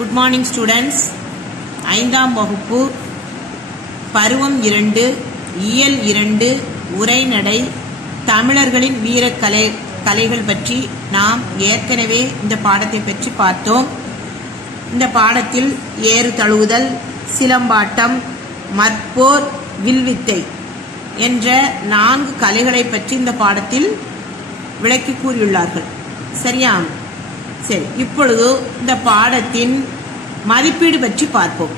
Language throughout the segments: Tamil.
Good morning students. 5ஆம் வகுப்பு பருவம் 2 இயல் 2 உரைநடை தமிழர்களின் கலைகள் பற்றி நாம் ஏற்கனவே இந்த பாடத்தை பற்றி பார்த்தோம். இந்த பாடத்தில் ஏறு தழுவுதல், சிலம்பாட்டம், மற்போர், வில்வித்தை என்ற 4 கலைகளை பற்றி இந்த பாடத்தில் விளக்கி கூறியுள்ளார்கள். சரியா? சரி, இப்பொழுது இந்த பாடத்தின் மதிப்பீடு பற்றி பார்ப்போம்.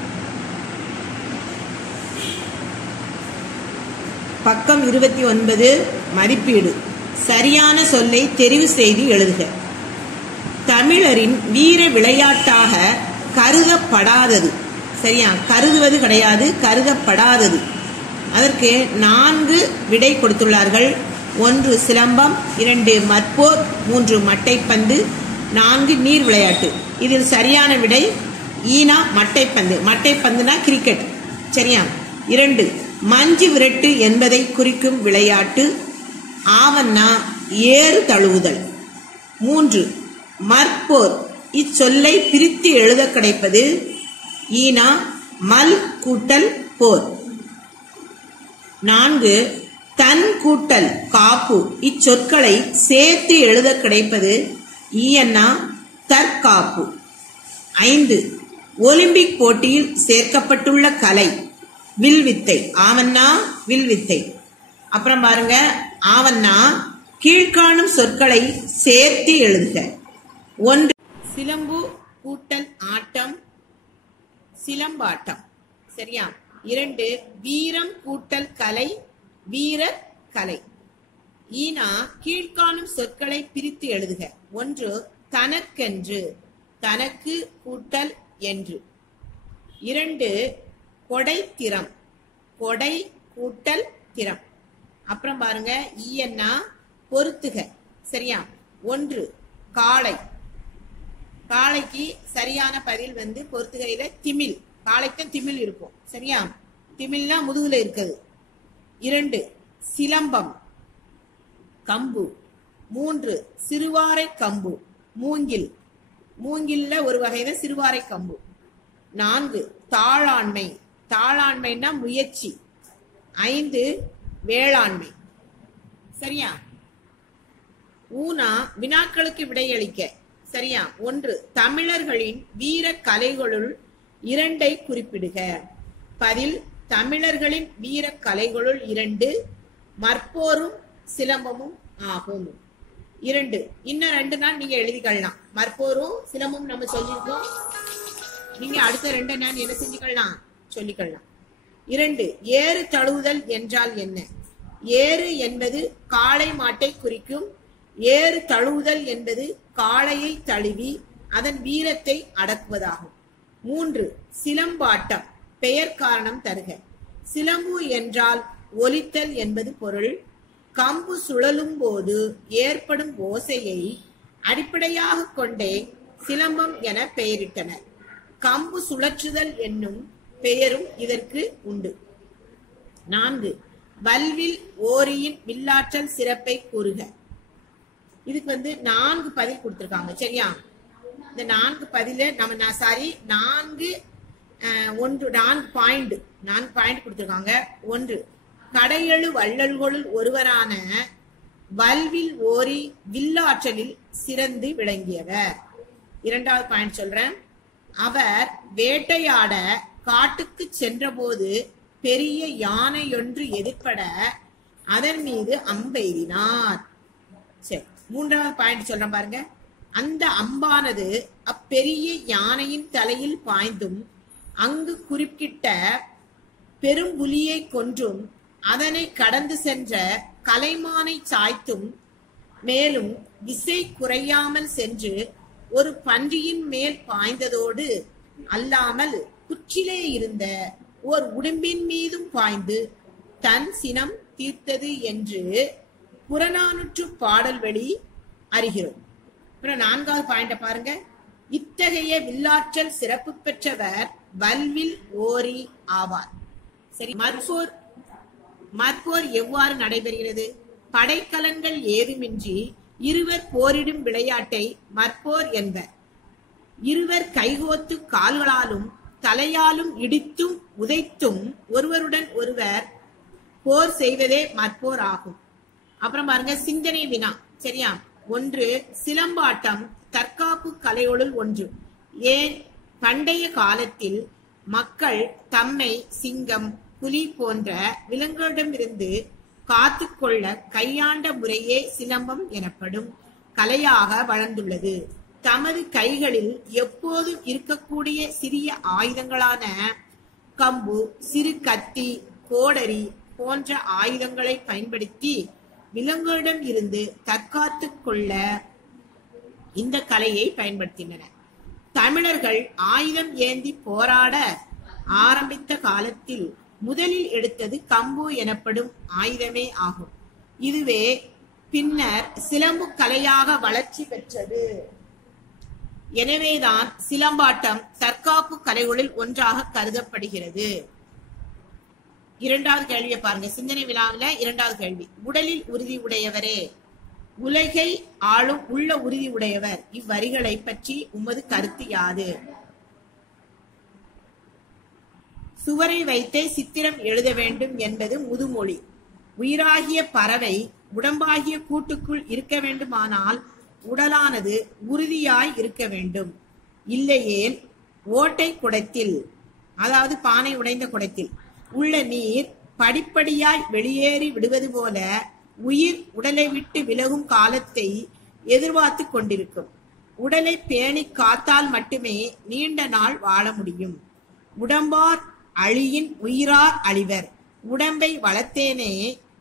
பக்கம் 29 மதிப்பீடு. சரியான சொல்லை தெரிவு செய்து எழுதுக. தமிழரின் வீர விளையாட்டாக கருதப்படாதது. சரியா? கருதுவது கிடையாது, கருதப்படாதது. அதற்கு 4 விடை கொடுத்துள்ளார்கள். 1 சிலம்பம், 2 மற்போர், 3 மட்டைப்பந்து, 4 நீர் விளையாட்டு. இதில் சரியான விடை ஈனா மட்டைப்பந்து. மட்டைப்பந்துனா கிரிக்கெட். சரியா? 2 மஞ்சு விரட்டு என்பதை குறிக்கும் விளையாட்டு ஆவன்னா ஏறு தழுவுதல். 3 மற்போர். இச்சொல்லை பிரித்து எழுத கிடைப்பது ஈனா மல் கூட்டல் போர். 4 தன் கூட்டல் காப்பு. இச்சொற்களை சேர்த்து எழுத கிடைப்பது ஈயன்னா தற்காப்பு. 5 ஒலிம்பிக் போட்டியில் சேர்க்கப்பட்டுள்ள கலை வில்வித்தை. ஆவன்னா வில்வித்தை. அப்புறம் பாருங்க, ஆவன்னா கீழ்காணும் சொற்களை சேர்த்து எழுதுக. 1 சிலம்பு கூட்டல் ஆட்டம் சிலம்பாட்டம். சரியா? 2 வீரம் கூட்டல் கலை வீரர் கலை. ஈனா கீழ்காணும் சொற்களை பிரித்து எழுதுக. 1 தனக்கென்று தனக்கு கூட்டல் என்று. 2 கொடை திறம் கொடை கூட்டல் திறம். அப்புறம் பாருங்க, ஈயன்னா பொருத்துக. சரியா? 1 காளை. காளைக்கு சரியான பதில் பொருத்துகையில திமில். காளைக்கு திமில் இருக்கும். சரியா? திமில்னா முதுகுல இருக்குது. 2 சிலம்பம் கம்பு. 3 சிறுவாரை கம்பு மூங்கில். மூங்கில்ல ஒரு வகையில சிறுவாரை கம்பு. 4 தாளாண்மை. தாளாண்மைன்னா முயற்சி. 5 வேளாண்மை. சரியா? ஊனா வினாக்களுக்கு விடையளிக்க. சரியா? 1 தமிழர்களின் வீர கலைகளுள் 2 குறிப்பிடுக. பதில் தமிழர்களின் வீர கலைகளுள் 2 மற்போரும் சிலம்பமும் ஆகும். 2 இன்னும் 2 நாள் நீங்க எழுதிக்கலாம். மற்போரும் சிலம்பமும் நம்ம சொல்லிருக்கோம். நீங்க அடுத்த 2 நாள் என்ன செஞ்சுக்கலாம், சொல்லிக்கலாம். 2 ஏறு தழுவுதல் என்றால் என்ன? ஏறு என்பது காளை மாட்டை குறிக்கும். ஏறு தழுவுதல் என்பது காளையை தழுவி அதன் வீரத்தை அடக்குவதாகும். 3 சிலம்பாட்டம். பெயர் காரணம் தருக. சிலம்பு என்றால் ஒலித்தல் என்பது பொருள். கம்பு சுழலும் போது ஏற்படும் ஓசையை அடிப்படையாக கொண்டே சிலம்பம் என பெயரிட்டனர். கம்பு சுழற்றுதல் என்னும் பெயரும் இதற்கு உண்டு. 4 வல்வில் ஓரியின் வில்லாற்றல் சிறப்பை கூறுக. இதுக்கு 4 பதில் கொடுத்திருக்காங்க. சரியா? இந்த 4 பதில நம்ம 4 பாயிண்ட் கொடுத்திருக்காங்க. 1 கடையெழு வள்ளல்களுள் ஒருவரான வல்வில் ஓரி வில்லாற்றலில் சிறந்து விளங்கியவர். 2வது பாயிண்ட் சொல்றேன். அவர் வேட்டையாட காட்டுக்கு சென்றபோது பெரிய யானையொன்று எதிர்பட அதன் மீது அம்பெய்தினார். சரி, 3வது பாயிண்ட் சொல்றேன் பாருங்க. அந்த அம்பானது அப்பெரிய யானையின் தலையில் பாய்ந்தும் அங்கு குறுக்கிட்ட பெரும்புலியை கொன்றும் அதனை கடந்து சென்ற கலைமானை சாய்த்தும் மேலும் விசை குறையாமல் சென்று ஒரு பன்றியின் மேல் பாய்ந்ததோடு அல்லாமல் குற்றிலே இருந்த ஓர் உடும்பின் மீதும் பாய்ந்து தன் சினம் தீர்த்தது என்று புறநானூற்று பாடல் வழி அறிகிறோம். அப்புறம் 4வது பாயிண்ட பாருங்க. இத்தகைய வில்லாற்றல் சிறப்பு பெற்றவர் வல்வில் ஓரி ஆவார். சரி, மற்போர் எவ்வாறு நடைபெறுகிறது? படைக்கலன்கள் ஏதுமின்றி இருவர் போரிடும் விளையாட்டை மற்போர் என்பர். இருவர் கைகோத்து கால்களாலும் தலையாலும் இடித்தும் உதைத்தும் ஒருவருடன் ஒருவர் போர் செய்வதே மற்போர் ஆகும். அப்புறம் பாருங்க சிந்தனை வினா. சரியா? 1. சிலம்பாட்டம் தற்காப்பு கலைகளுள் ஒன்று. ஏன் பண்டைய காலத்தில் மக்கள் தம்மை சிங்கம், புலி போன்ற விலங்குகளிடமிருந்து காத்துக்கொள்ள கையாண்ட முறையே சிலம்பம் எனப்படும் கலையாக வளர்ந்துள்ளது. தமது கைகளில் எப்போதும் இருக்கக்கூடிய சிறிய ஆயுதங்களான கம்பு, சிறு கத்தி, கோடரி போன்ற ஆயுதங்களை பயன்படுத்தி விலங்குகளிடம் இருந்து தற்காத்துக் கொள்ள இந்த கலையை பயன்படுத்தினர். தமிழர்கள் ஆயுதம் ஏந்தி போராட ஆரம்பித்த காலத்தில் முதலில் எடுத்தது கம்பு எனப்படும் ஆயுதமே ஆகும். இதுவே பின்னர் சிலம்பு கலையாக வளர்ச்சி பெற்றது. எனவேதான் சிலம்பாட்டம் தற்காப்பு கலைகளில் ஒன்றாக கருதப்படுகிறது. இரண்டாவது கேள்வியை பாருங்க. சிந்தனை வினாவில இரண்டாவது கேள்வி. உடலில் உறுதி உடையவரே, உலகை ஆளும் உள்ள உறுதி உடையவர். இவ்வரிகளை பற்றி உமது கருத்து யாது? சுவரை வைத்தே சித்திரம் எழுத வேண்டும் என்பது முதுமொழி. உயிராகிய பறவை உடம்பாகிய கூட்டுக்குள் இருக்க வேண்டுமானால் உடலானது உறுதியாய் இருக்க வேண்டும். இல்லையேல் ஓட்டை குடத்தில், அதாவது பானை உடைந்த குடத்தில் உள்ள நீர் படிப்படியாய் வெளியேறி விடுவது போல உயிர் உடலை விட்டு விலகும் காலத்தை எதிர்பார்த்து கொண்டிருக்கும். உடலை பேணி காத்தால் மட்டுமே நீண்ட நாள் வாழ முடியும். உடம்பார் அழியின் உயிரார் அழிவர். உடம்பை வளர்த்தேனே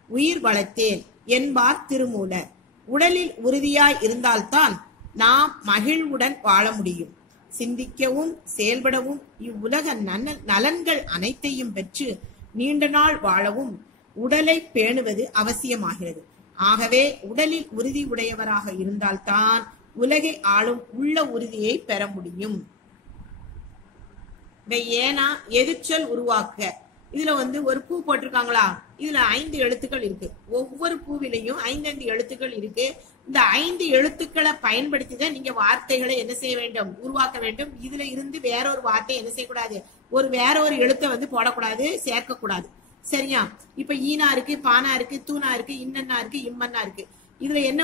உயிர் வளர்த்தேன் என்பார் திருமூலர். உடலில் உறுதியாய் இருந்தால்தான் நாம் மகிழ்வுடன் வாழ முடியும். சிந்திக்கவும் செயல்படவும் இவ்வுலக நலன்கள் அனைத்தையும் பெற்று நீண்ட நாள் வாழவும் உடலை பேணுவது அவசியமாகிறது. ஆகவே உடலில் உறுதி உடையவராக இருந்தால்தான் உலகை ஆளும் உள்ள உறுதியை பெற முடியும். ஏனா எதிர்ச்சொல் உருவாக்க, இதுல ஒரு பூ போட்டிருக்காங்களா? இதுல 5 எழுத்துக்கள் இருக்கு. ஒவ்வொரு பூவிலையும் 5 எழுத்துக்கள் இருக்கு. இந்த 5 எழுத்துக்களை பயன்படுத்தி தான் நீங்க வார்த்தைகளை என்ன செய்ய வேண்டும்? உருவாக்க வேண்டும். இதுல இருந்து வேற ஒரு வார்த்தை என்ன செய்யக்கூடாது? வேற ஒரு எழுத்தை போடக்கூடாது, சேர்க்க கூடாது. சரியா? இப்ப ஈனா இருக்கு, பானா இருக்கு, தூணா இருக்கு, இன்னன்னா இருக்கு, இம்மன்னா இருக்கு. இதுல என்ன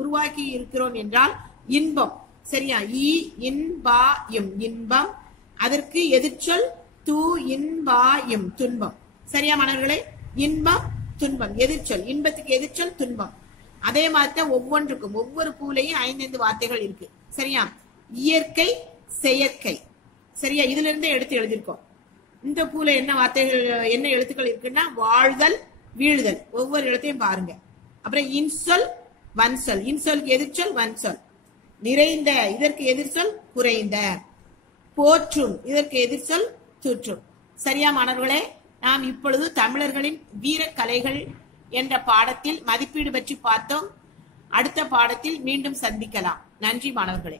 உருவாக்கி இருக்கிறோம் என்றால் இன்பம். சரியா? இ இன்பா இம் இன்பம். அதற்கு எதிர்ச்சொல் தூ இன்பா இம் துன்பம். சரியா மாணவர்களே? இன்பம் துன்பம் எதிர்ச்சொல். இன்பத்துக்கு எதிர்ச்சொல் துன்பம். அதே மாதிரி ஒவ்வொன்றுக்கும் ஒவ்வொரு பூலையும் 5 வார்த்தைகள் இருக்கு. சரியா? இயற்கை, செயற்கை. சரியா? இதுல இருந்து எடுத்து எழுதிருக்கோம். இந்த பூல என்ன வார்த்தைகள், என்ன எழுத்துக்கள் இருக்குன்னா வாழ்தல், வீழ்தல். ஒவ்வொரு எழுத்தையும் பாருங்க. அப்புறம் இன்சொல், வன்சொல். இன்சொலுக்கு எதிர்ச்சொல் வன்சொல். நிறைந்த, இதற்கு எதிர்ச்சொல் குறைந்த. போற்றும், இதற்கு எதிர்ச்சொல் தூற்றும். சரியா மாணவர்களே? நாம் இப்பொழுது தமிழர்களின் வீர கலைகள் என்ற பாடத்தில் மதிப்பீடு பற்றி பார்த்தோம். அடுத்த பாடத்தில் மீண்டும் சந்திக்கலாம். நன்றி மாணவர்களே.